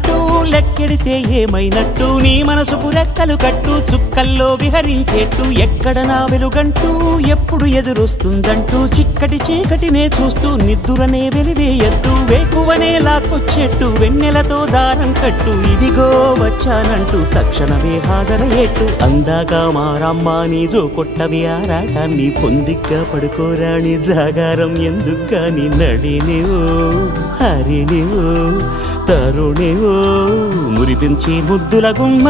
వెలుగంటూ లెక్కెడితే ఏమైనట్టు నీ మనసుకు రెక్కలు కట్టు చుక్కల్లో విహరించేట్టు ఎక్కడ నా వెలుగంటూ ఎప్పుడు ఎదురొస్తుందంటూ చిక్కటి చీకటినే చూస్తూ నిద్దురనే వెలివేయద్దు వేకువనే లాక్కొచ్చేట్టు వెన్నెలతో దారం కట్టు ఇదిగో వచ్చానంటూ తక్షణమే హాజరయ్యేట్టు అందాక మారమ్మ నీ జో కొట్టవి ఆరాటాన్ని పొందిగ్గా పడుకోరాని జాగారం ఎందుకని నడినివో హరినివో తరుణివో మురిపించి ముద్దుల గుమ్మ